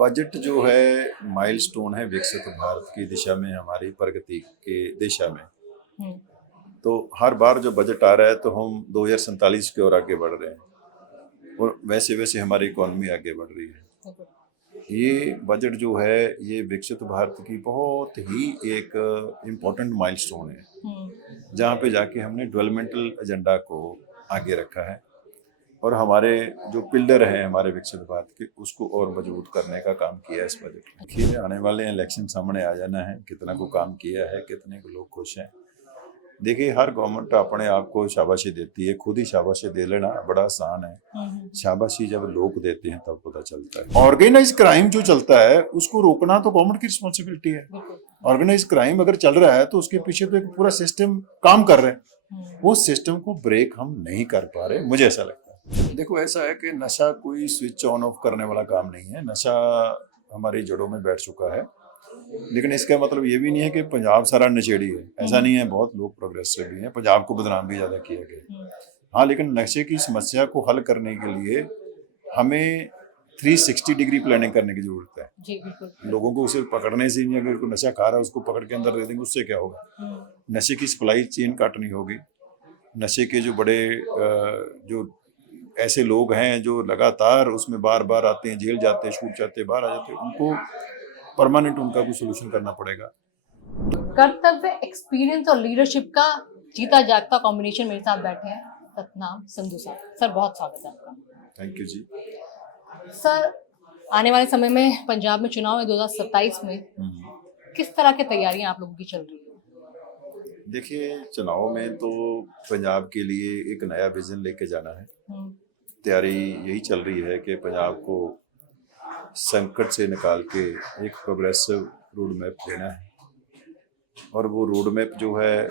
Budget जो है milestone है विकसित भारत की दिशा में, हमारी प्रगति के दिशा में। हम्म, तो हर बार जो बजट आ रहा है तो हम 2047 की ओर आगे बढ़ रहे हैं और वैसे वैसे हमारी इकोनॉमी आगे बढ़ रही है। बिल्कुल। ये बजट जो है ये विकसित भारत की बहुत ही एक इम्पोर्टेंट माइलस्टोन है, हम्म, जहाँ पे जाके हमने डेवलपमेंटल एजेंडा को आगे रखा है और हमारे जो पिलर हैं हमारे विकसित भारत के उसको और मजबूत करने का काम किया है इस बजट में। देखिए आने वाले इलेक्शन सामने आ जाना है, कितना को काम किया है, कितने को लोग खुश हैं। देखिए हर गवर्नमेंट अपने आप को शाबाशी देती है, खुद ही शाबाशी दे लेना बड़ा आसान है। शाबाशी जब लोग देते हैं तब पता चलता है। ऑर्गेनाइज क्राइम जो चलता है उसको रोकना तो गवर्नमेंट की रिस्पॉन्सिबिलिटी है। ऑर्गेनाइज क्राइम अगर चल रहा है तो उसके पीछे तो एक पूरा सिस्टम काम कर रहे हैं, वो सिस्टम को ब्रेक हम नहीं कर पा रहे, मुझे ऐसा लगता है। देखो ऐसा है कि नशा कोई स्विच ऑन ऑफ करने वाला काम नहीं है, नशा हमारी जड़ों में बैठ चुका है। लेकिन इसका मतलब ये भी नहीं है कि पंजाब सारा नशेड़ी है, ऐसा नहीं है। बहुत लोग प्रोग्रेसिव भी हैं, पंजाब को बदनाम भी ज़्यादा किया गया। हाँ, लेकिन नशे की समस्या को हल करने के लिए हमें 360 डिग्री प्लानिंग करने की जरूरत है। जी बिल्कुल। लोगों को उसे पकड़ने से नहीं, अगर कोई नशा खा रहा है उसको पकड़ के अंदर दे देंगे उससे क्या होगा? नशे की सप्लाई चेन काटनी होगी। नशे के जो बड़े जो ऐसे लोग हैं जो लगातार उसमें बार बार आते हैं, जेल जाते हैं, छूट जाते हैं, बाहर आ जाते हैं, उनको परमानेंट उनका कुछ सोल्यूशन करना पड़ेगा। कर्तव्य, एक्सपीरियंस और लीडरशिप का जीता जागता कॉम्बिनेशन मेरे साथ बैठे हैं सतनाम संधू सर, बहुत स्वागत है आपका। Thank you ji. सर, आने वाले समय में पंजाब में चुनाव है 2027 में, किस तरह की तैयारियां आप लोगों की चल रही है? देखिए चुनाव में तो पंजाब के लिए एक नया विजन लेके जाना है। तैयारी यही चल रही है कि पंजाब को संकट से निकाल के एक प्रोग्रेसिव रोड मैप देना है और वो रोड मैप जो है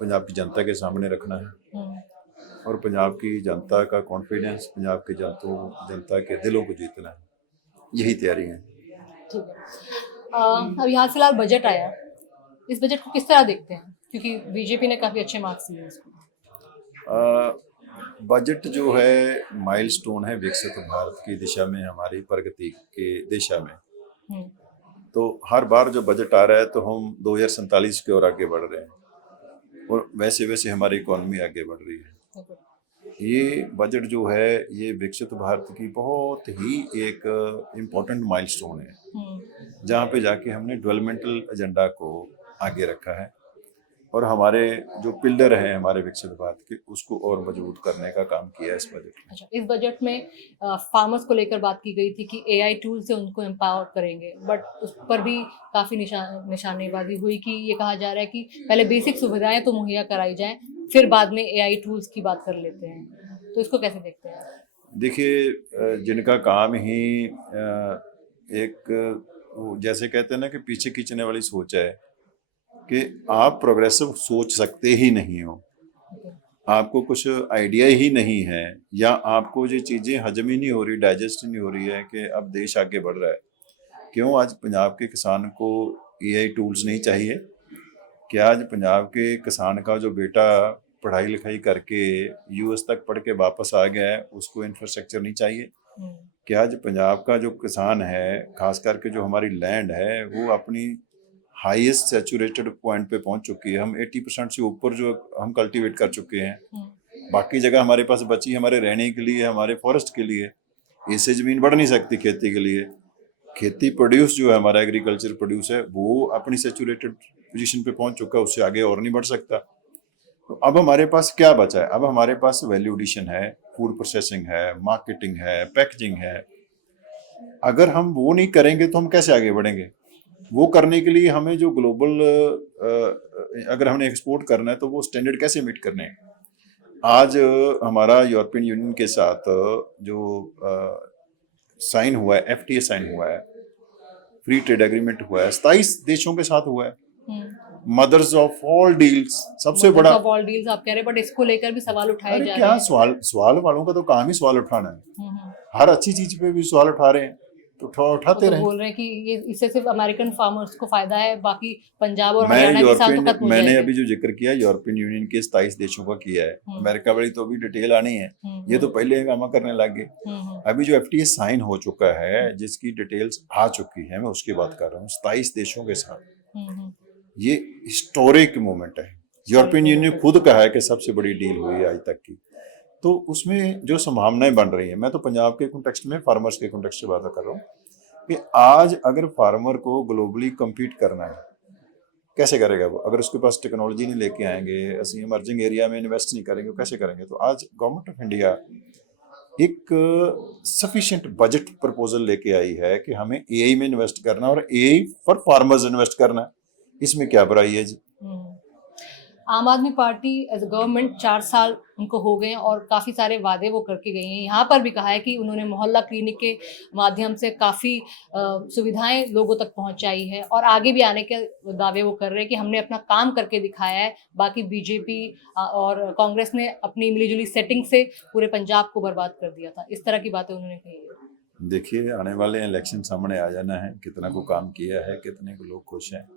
पंजाब की जनता के सामने रखना है और पंजाब की जनता का कॉन्फिडेंस, पंजाब की जनता के दिलों को जीतना है, यही तैयारी है। ठीक है। अभी हाल फिलहाल बजट आया, इस बजट को किस तरह देखते हैं, क्योंकि बीजेपी ने काफी अच्छे मार्क्स दिए इसको? बजट जो है माइलस्टोन है विकसित भारत की दिशा में, हमारी प्रगति के दिशा में। तो हर बार जो बजट आ रहा है तो हम 2047 की ओर आगे बढ़ रहे हैं और वैसे वैसे हमारी इकोनॉमी आगे बढ़ रही है। ये बजट जो है ये विकसित भारत की बहुत ही एक इम्पोर्टेंट माइलस्टोन है, जहाँ पे जाके हमने डेवलपमेंटल एजेंडा को आगे रखा है और हमारे जो पिलर हैं हमारे विकसित भारत के उसको और मजबूत करने का काम किया है इस बजट में। अच्छा, इस बजट में फार्मर्स को लेकर बात की गई थी कि एआई टूल से उनको एम्पावर करेंगे, बट उस पर भी काफ़ी निशानेबाजी हुई कि ये कहा जा रहा है कि पहले बेसिक सुविधाएं तो मुहैया कराई जाएं, फिर बाद में एआई टूल्स की बात कर लेते हैं, तो इसको कैसे देखते हैं? देखिए जिनका काम ही एक जैसे कहते हैं ना कि पीछे खींचने वाली सोच है कि आप प्रोग्रेसिव सोच सकते ही नहीं हो, आपको कुछ आइडिया ही नहीं है या आपको ये चीज़ें हजम ही नहीं हो रही, डाइजेस्ट नहीं हो रही है कि अब देश आगे बढ़ रहा है। क्यों आज पंजाब के किसान को एआई टूल्स नहीं चाहिए? क्या आज पंजाब के किसान का जो बेटा पढ़ाई लिखाई करके यूएस तक पढ़ के वापस आ गया है उसको इंफ्रास्ट्रक्चर नहीं चाहिए? क्या आज पंजाब का जो किसान है, खास करके जो हमारी लैंड है, वो अपनी हाईएस्ट सैचुरेटेड पॉइंट पे पहुंच चुकी है? हम 80% से ऊपर जो हम कल्टीवेट कर चुके हैं, बाकी जगह हमारे पास बची हमारे रहने के लिए, हमारे फॉरेस्ट के लिए। इससे ज़मीन बढ़ नहीं सकती खेती के लिए। खेती प्रोड्यूस जो है हमारा एग्रीकल्चर प्रोड्यूस है वो अपनी सैचुरेटेड पोजीशन पे पहुंच चुका है, उससे आगे और नहीं बढ़ सकता। तो अब हमारे पास क्या बचा है? अब हमारे पास वैल्यू एडिशन है, फूड प्रोसेसिंग है, मार्केटिंग है, पैकेजिंग है। अगर हम वो नहीं करेंगे तो हम कैसे आगे बढ़ेंगे? वो करने के लिए हमें जो ग्लोबल अगर हमने एक्सपोर्ट करना है तो वो स्टैंडर्ड कैसे मीट करने हैं? आज हमारा यूरोपियन यूनियन के साथ जो साइन हुआ है, एफटीए साइन हुआ है, फ्री ट्रेड एग्रीमेंट हुआ है, 27 देशों के साथ हुआ है। मदर्स ऑफ ऑल डील्स, सबसे बड़ा ऑफ ऑल डील्स आप कह रहे हैं, बट इसको लेकर भी सवाल उठाए जा रहे हैं। क्या सवाल वालों का तो काम ही सवाल उठाना है। हर अच्छी चीज पे भी सवाल उठा रहे हैं। तो वो उठाते तो रहें। बोल रहे हैं कि ये इससे सिर्फ अमेरिकन फार्मर्स को फायदा है, बाकी पंजाब और हरियाणा के किसान तो खत्म हो मैंने जाएंगे। अभी जो जिक्र किया यूरोपियन यूनियन के 27 देशों का किया है, अमेरिका वाली तो अभी डिटेल आनी है, ये तो पहले काम करने लग गए। अभी जो एफटीए साइन हो चुका है, जिसकी डिटेल्स आ चुकी है, मैं उसकी बात कर रहा हूँ, 27 देशों के साथ। ये हिस्टोरिक मोमेंट है। यूरोपियन यूनियन खुद कहा है कि सबसे बड़ी डील हुई है आज तक की। तो उसमें जो संभावनाएं बन रही है, मैं तो पंजाब के कॉन्टेक्स्ट में, फार्मर्स के कॉन्टेक्स्ट से बात कर रहा हूँ कि आज अगर फार्मर को ग्लोबली कम्पीट करना है, कैसे करेगा वो? अगर उसके पास टेक्नोलॉजी नहीं लेके आएंगे, असं इमर्जिंग एरिया में इन्वेस्ट नहीं करेंगे, वो कैसे करेंगे? तो आज गवर्नमेंट ऑफ इंडिया एक सफिशिएंट बजट प्रपोजल लेके आई है कि हमें एआई में इन्वेस्ट करना और एआई फॉर फार्मर्स इन्वेस्ट करना है। इसमें क्या बुराई है जी? आम आदमी पार्टी एज अ गवर्नमेंट 4 साल उनको हो गए हैं और काफ़ी सारे वादे वो करके गई हैं। यहाँ पर भी कहा है कि उन्होंने मोहल्ला क्लिनिक के माध्यम से काफ़ी सुविधाएं लोगों तक पहुँचाई है और आगे भी आने के दावे वो कर रहे हैं कि हमने अपना काम करके दिखाया है। बाकी बीजेपी और कांग्रेस ने अपनी मिलीजुली सेटिंग से पूरे पंजाब को बर्बाद कर दिया था। इस तरह की बातें उन्होंने कही है। देखिए, आने वाले इलेक्शन सामने आ जाना है, कितना को काम किया है, कितने को लोग खुश हैं।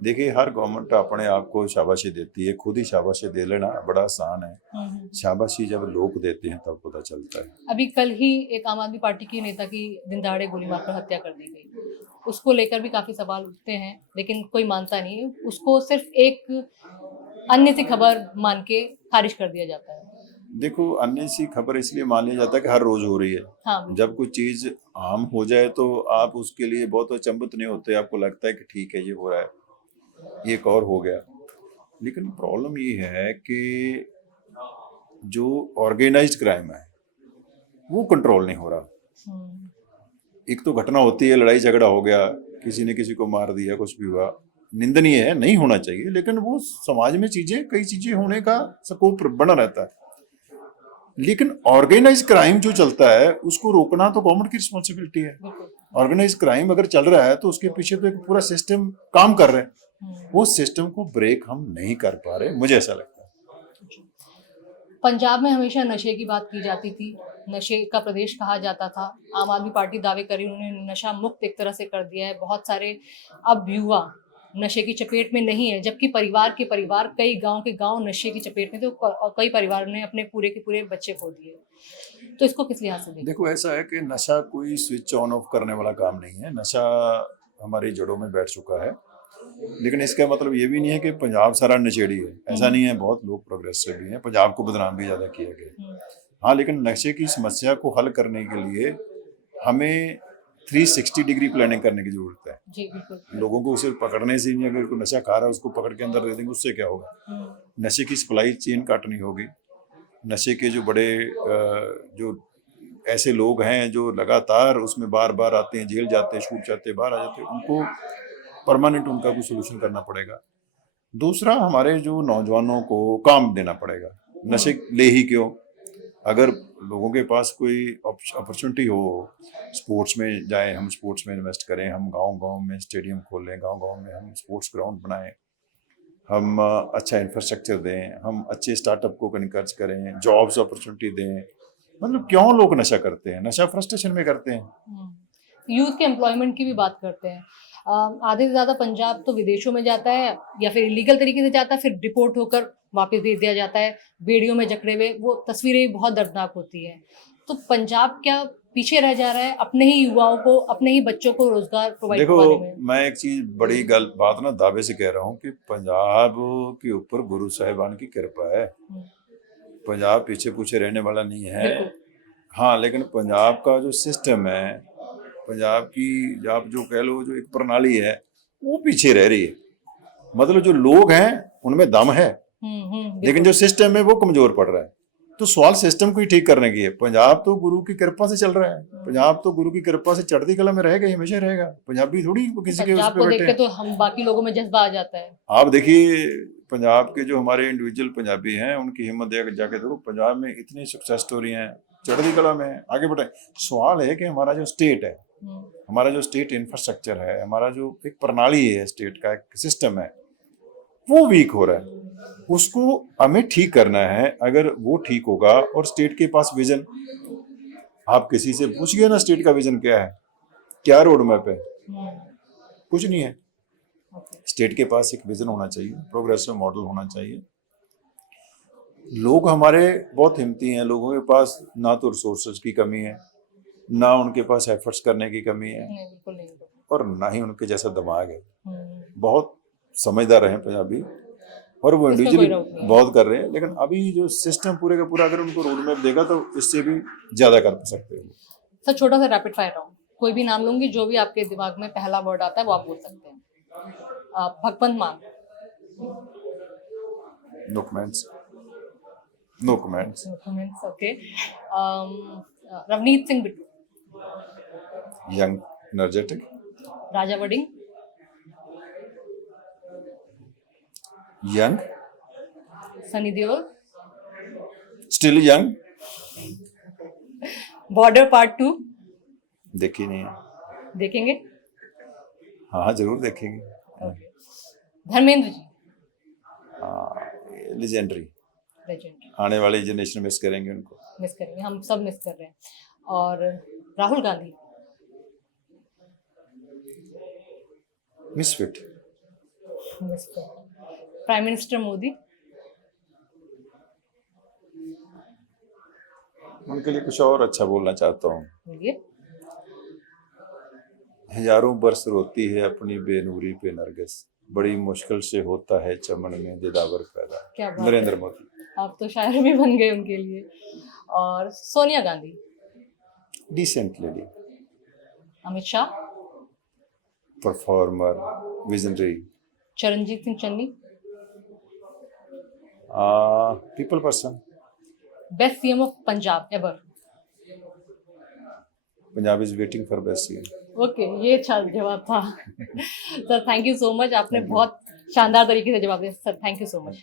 देखिए, हर गवर्नमेंट अपने आप को शाबाशी देती है, खुद ही शाबाशी दे लेना बड़ा आसान है। शाबाशी जब लोग देते हैं तब पता चलता है। अभी कल ही एक आम आदमी पार्टी की नेता की दिन दहाड़े गोली मारकर हत्या कर दी गई। उसको लेकर भी काफी सवाल उठते हैं, लेकिन कोई मानता नहीं। उसको सिर्फ एक अन्य सी खबर मान के खारिज कर दिया जाता है। देखो, अन्य सी खबर इसलिए मान लिया जाता है कि हर रोज हो रही है। हाँ, जब कोई चीज आम हो जाए तो आप उसके लिए बहुत अचंभित नहीं होते, आपको लगता है कि ठीक है, ये हो रहा है, ये एक और हो गया। लेकिन प्रॉब्लम ये है कि जो ऑर्गेनाइज्ड क्राइम है वो कंट्रोल नहीं हो रहा। एक तो घटना होती है, लड़ाई झगड़ा हो गया, किसी ने किसी को मार दिया, कुछ भी हुआ, निंदनीय है, नहीं होना चाहिए, लेकिन वो समाज में कई चीजें होने का स्कोप बना रहता है। लेकिन ऑर्गेनाइज क्राइम जो चलता है उसको रोकना तो गवर्नमेंट की रिस्पॉन्सिबिलिटी है। ऑर्गेनाइज क्राइम अगर चल रहा है तो उसके पीछे तो एक पूरा सिस्टम काम कर रहे हैं, वो सिस्टम को ब्रेक हम नहीं कर पा रहे, मुझे ऐसा लगता है। पंजाब में हमेशा नशे की बात की जाती थी, नशे का प्रदेश कहा जाता था। आम आदमी पार्टी दावे करी उन्होंने नशा मुक्त एक तरह से कर दिया है। बहुत सारे अब युवा नशे की चपेट में नहीं है, जबकि परिवार के परिवार, कई गांव के गांव नशे की चपेट में थे और कई परिवार ने अपने पूरे के पूरे बच्चे खो दिए। तो इसको किस लिहाज से देखो, ऐसा है कि नशा कोई स्विच ऑन ऑफ करने वाला काम नहीं है। नशा हमारी जड़ों में बैठ चुका है, लेकिन इसका मतलब ये भी नहीं है कि पंजाब सारा नशेड़ी है, ऐसा नहीं है। बहुत लोग प्रोग्रेसिव भी हैं, पंजाब को बदनाम भी ज़्यादा किया गया। हाँ, लेकिन नशे की समस्या को हल करने के लिए हमें 360 डिग्री प्लानिंग करने की जरूरत है। जी बिल्कुल। लोगों को उसे पकड़ने से नहीं, अगर कोई नशा खा रहा है उसको पकड़ के अंदर दे देंगे, उससे क्या होगा? नशे की सप्लाई चेन काटनी होगी। नशे के जो बड़े जो ऐसे लोग हैं जो लगातार उसमें बार बार आते हैं, जेल जाते हैं, छूट जाते हैं, बाहर आ जाते हैं, उनको परमानेंट उनका कोई सोल्यूशन करना पड़ेगा। दूसरा, हमारे जो नौजवानों को काम देना पड़ेगा। नशे ले ही क्यों, अगर लोगों के पास कोई अपॉर्चुनिटी हो, स्पोर्ट्स में जाएं, हम स्पोर्ट्स में इन्वेस्ट करें, हम गांव-गांव में स्टेडियम खोलें, गांव-गांव में हम स्पोर्ट्स ग्राउंड बनाएं, हम अच्छा इंफ्रास्ट्रक्चर दें, हम अच्छे स्टार्टअप को एनकरेज करें, जॉब्स अपॉर्चुनिटी दें। मतलब क्यों लोग नशा करते हैं? नशा फ्रस्ट्रेशन में करते हैं। यूथ के एम्प्लॉयमेंट की भी बात करते हैं। आधे से ज़्यादा पंजाब तो विदेशों में जाता है या फिर इलीगल तरीके से जाता है, फिर डिपोर्ट होकर वापस भेज दिया जाता है, बेड़ियों में जकड़े हुए। वो तस्वीरें बहुत दर्दनाक होती है। तो पंजाब क्या पीछे रह जा रहा है अपने ही युवाओं को, अपने ही बच्चों को रोजगार प्रोवाइड करवाने में? देखो, मैं एक चीज बड़ी बात ना दावे से कह रहा हूँ कि पंजाब के ऊपर गुरु साहिबान की कृपा है। पंजाब पीछे पूछे रहने वाला नहीं है। हाँ, लेकिन पंजाब का जो सिस्टम है, पंजाब की आप जो कह लो, जो एक प्रणाली है, वो पीछे रह रही है। मतलब जो लोग हैं उनमें दम है, लेकिन जो सिस्टम है वो कमजोर पड़ रहा है। तो सवाल सिस्टम को ही ठीक करने की है। पंजाब तो गुरु की कृपा से चल रहा है, पंजाब तो गुरु की कृपा से चढ़ती कला में रहेगा, हमेशा रहेगा। पंजाबी थोड़ी किसी के उस पे बैठे हैं। तो हम बाकी लोगों में जज्बा आ जाता है। आप देखिए, पंजाब के जो हमारे इंडिविजुअल पंजाबी हैं, उनकी हिम्मत जाके देखो, पंजाब में इतनी सक्सेस स्टोरी हैं, चढ़ती कला में आगे बढ़े। सवाल है कि हमारा जो स्टेट है, हमारा जो स्टेट इंफ्रास्ट्रक्चर है, हमारा जो एक प्रणाली है, स्टेट का एक सिस्टम है, वो वीक हो रहा है। उसको हमें ठीक करना है। अगर वो ठीक होगा और स्टेट के पास विजन, आप किसी से पूछिए ना स्टेट का विजन क्या है, क्या रोड मैप है? हम्म, कुछ नहीं है। ओके, स्टेट के पास एक विजन होना चाहिए, प्रोग्रेसिव मॉडल होना चाहिए। लोग हमारे बहुत हिम्मती हैं, लोगों के पास ना तो रिसोर्सेज की कमी है, ना उनके पास एफर्ट्स करने की कमी है, नहीं बिल्कुल नहीं। और ना ही उनके जैसा दिमाग है। हम्म, बहुत समझदार हैं पंजाबी, और वो इसमें कोई इंडिविजुअली डाउट नहीं है। बहुत कर रहे हैं, लेकिन अभी जो सिस्टम पूरे का पूरा अगर उनको रोड मैप देगा तो इससे भी ज्यादा कर सकते हैं। सर छोटा सा रैपिड फायर राउंड, कोई भी नाम लूंगी, जो भी आपके दिमाग में पहला वर्ड आता है वो आप बोल सकते हैं। Bhagwant Mann, no comments, no comments. Okay. Ravneet Singh Bittu, young, energetic, Raja Warring, young, Sunny Deol, still young. Border part 2 देखी नहीं है। देखेंगे। हाँ हाँ, जरूर देखेंगे। धर्मेंद्र जी, लेजेंडरी, लेजेंड, आने वाली जनरेशन मिस करेंगे उनको। मिस करेंगे, हम सब मिस कर रहे हैं। और राहुल गांधी, मिसफिट। मिस कर, प्राइम मिनिस्टर मोदी, उनके लिए कुछ और अच्छा बोलना चाहता हूँ। बोलिए। हजारों बरस रोती है अपनी बेनूरी पे नरगिस, बड़ी मुश्किल से होता है चमन में दिदावर पैदा। क्या बात है। नरेंद्र मोदी। आप तो शायर भी बन गए उनके लिए। और Sonia Gandhi, decent lady, Amit Shah, performer, visionary, Charanjit Singh Channi, people person. Best CM of Punjab ever. Punjab is waiting for best CM. Okay, ये अच्छा जवाब था। Sir thank you so much, आपने बहुत शानदार तरीके से जवाब दिया sir, thank you so much.